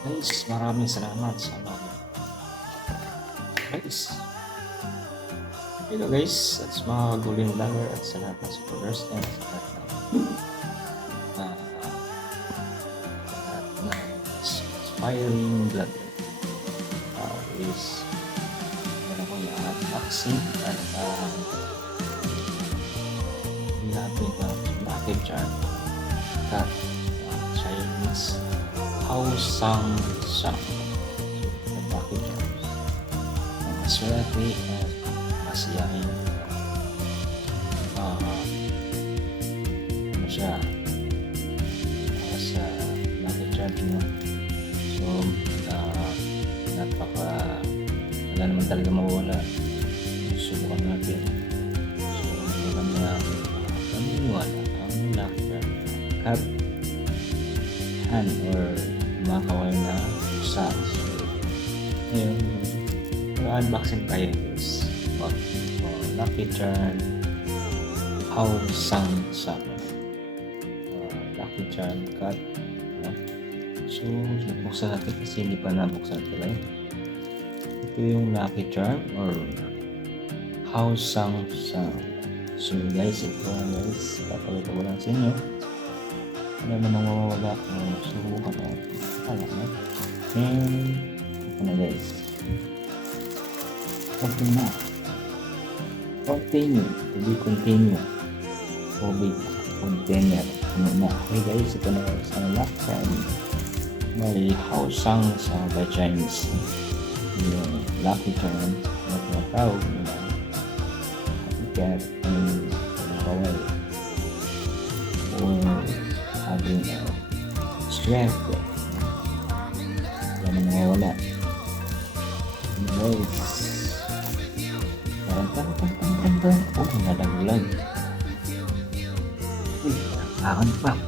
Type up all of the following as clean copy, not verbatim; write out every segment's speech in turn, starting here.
Guys, maraming salamat sa mga guys. Hello guys, at sa mga guling vlogger at sa lahat ng supporters and sa lahat ng aspiring vlogger. Is meron ko yung unboxing at natin na package at Chinese Hausang Sang na package maswerte at masiyahin ano siya sa package mo. So wala naman talaga mawala. Subukan natin. So wala na paniniwala ang lakad cup hand or makaway na sa ngayon unboxing tayo guys about lucky charm how sang lucky charm cut. So buksan natin kasi hindi pa nabuksan ito right? Ito yung lucky charm or how sang. So guys, ito guys, papalito ko lang sa inyo. Wala namang mawawala kung subukan ko. Kala na. And ito na guys. Open na. Continue. To be continue. Tubig. Container. Ano na. Okay guys, ito na guys. Ang lucky charm. May how sang by Chinese. Yung lucky charm na tinatawag nila cat and nakawal or having strength wala na mawala anyways parang oh nalaglag akan pa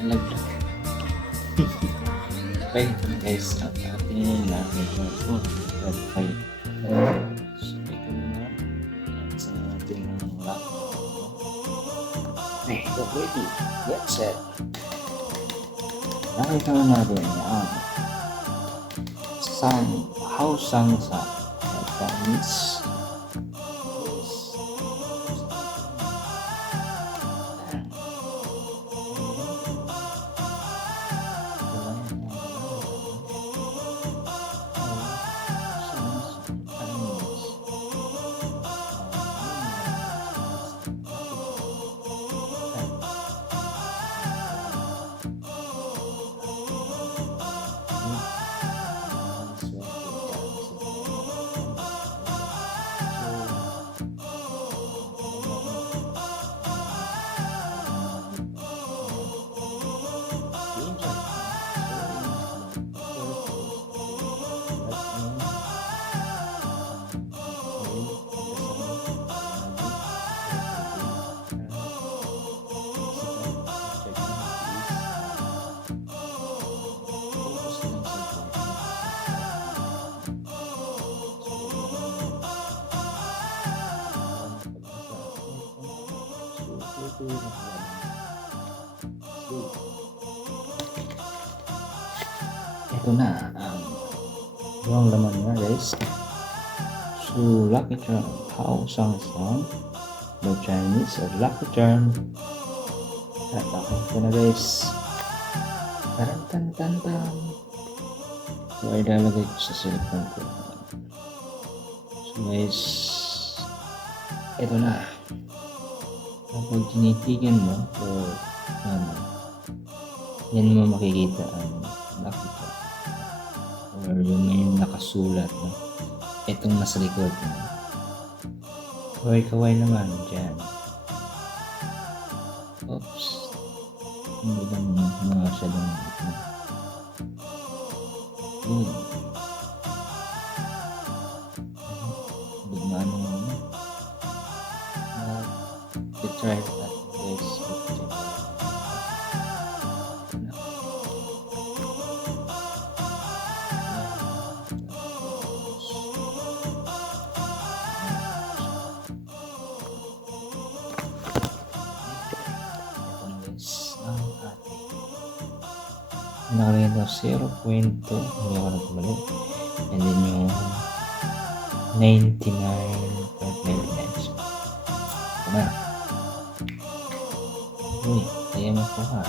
nalaglag. Okay, guys, ang ating nakikita po verify. So, ito na sa ating lock. Okay, go ready. Get set. Nakita na natin ang how sang sa Chinese. Ito na yung laman niya guys. So lucky charm how sang by Chinese or lucky charm at ito na guys. Tan. So ay lalagay ko sa cellphone ko. So guys, ito na. Kapag tinitigan mo o yan mo makikita ang lucky charm or yung may nakasulat no? Itong nasa likod no? Kaway naman dyan. Oops, hindi lang mga masyadong bigmaan mo try that guys. nakalagay na 0.2, hindi ako nagmali. And then yung 99.99. Ito na. Uy, kaya mo po ka.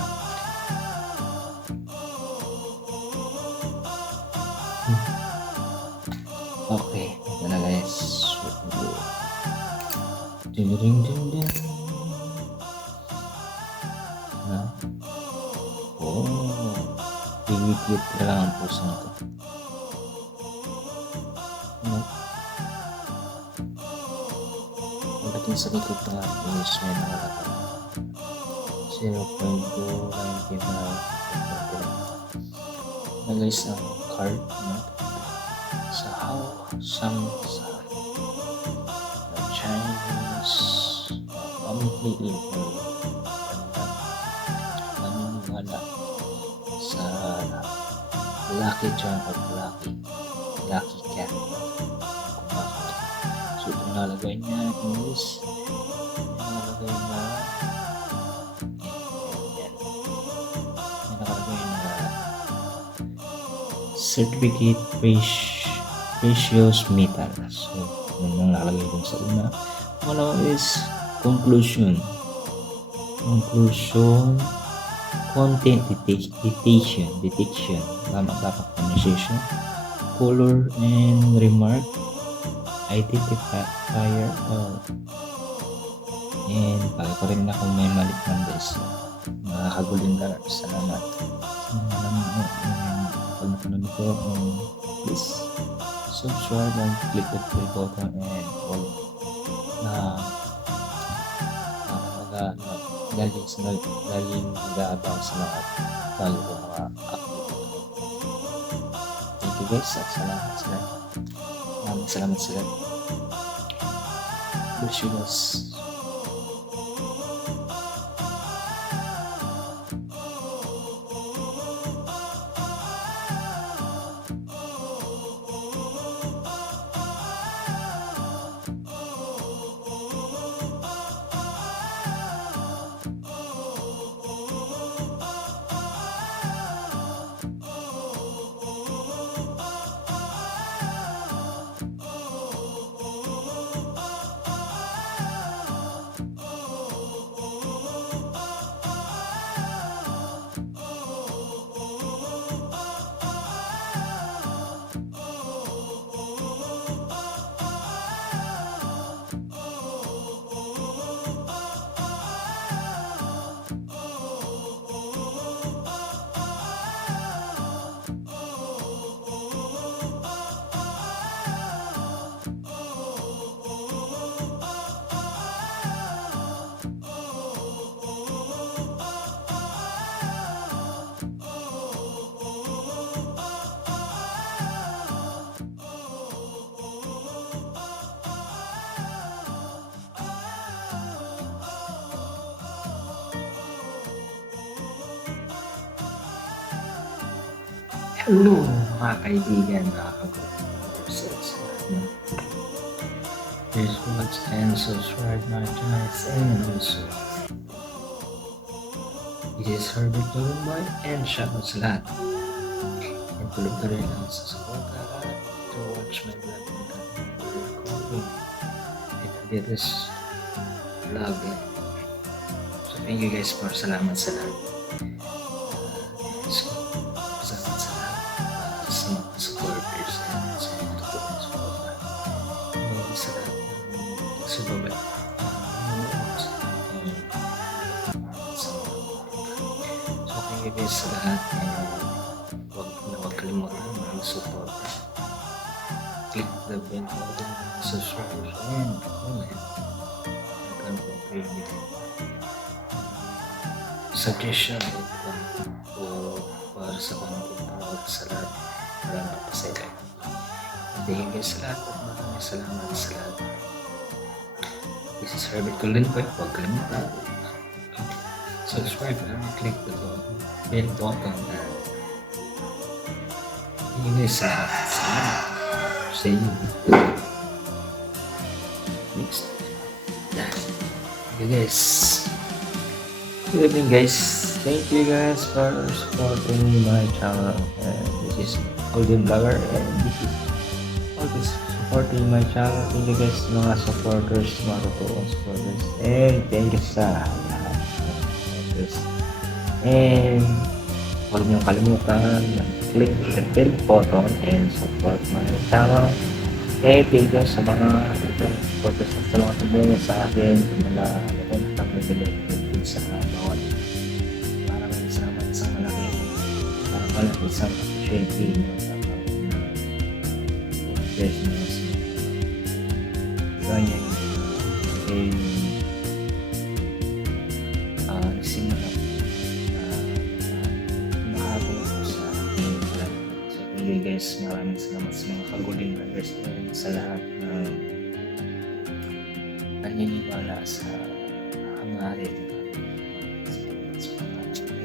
Okay, ito na guys. Ding ding ding ding. Na. Oh, bigit na lang ang pusong ito. No. Pagdating sa likod ng ating is may nakalagay 0.299. Na guys ang card na sa how some sa Chinese pamilihan naniniwala sa lucky charm of lucky cat. So itong nalagay niya is nakalagay na certificate precious metal. So yun ang nakalagay dun sa una. Pangalawa is conclusion, content detection, tama pronunciation, color and remark, identifier, and pag ko rin na kung may malit man guys. Nakakagulin lang. Salamat. Pag napanood nito, please subscribe and click the bell button and huwag laging nag-aabang sa mga bago ko mga upload. Thank you guys at salamat sila. Salamat sila. Bless you guys. Hello mga kaibigan, mga ka-brothers. Please watch and subscribe my channel and also this is Herbert Tulumay and shoutout sa lahat. And tulog ka rin ang sasuporta to watch my vlog and comment and this vlog. So thank you guys for salamat sa lahat. Salamat sa lahat sa mga supporters and sa mga tutunan suporta. Sa lahat ng nagsubabay. So thank you guys sa lahat and huwag kalimutan mag-suporta. Click the bell button, subscribe and comment. Nagkaroon po kayo suggestion o para sa content sa lahat para mapasaya. Thank you guys sa lahat at maraming salamat sa lahat. This is Herbert Tulumay. Huwag kalimutan subscribe and click the bell button. Thank you guys sa lahat. See you next time. Thank you guys. Good evening guys. thank you guys for supporting my channel. And this is Golden Vlogger, and this is always supporting my channel. Thank you guys mga supporters, mga totoong supporters. And thank you sa lahat ng supporters. And huwag niyong kalimutan click the bell button and support my channel. Thank you guys sa mga supporters at sa mga tumulong sa akin na nakuntang nag-benefit sa bawat. Maraming salamat sa malaki. Maraming isang appreciating there's no ganyan simula nakatulong ko sa aking vlog. So thank you guys, maraming salamat sa mga kagulin vloggers and sa lahat ng naniniwala sa hangarin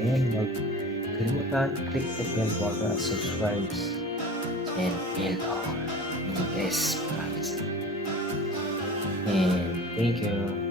and huwag kalimutan click the bell button, subscribe and bell all. Thank you guys, promise. And thank you.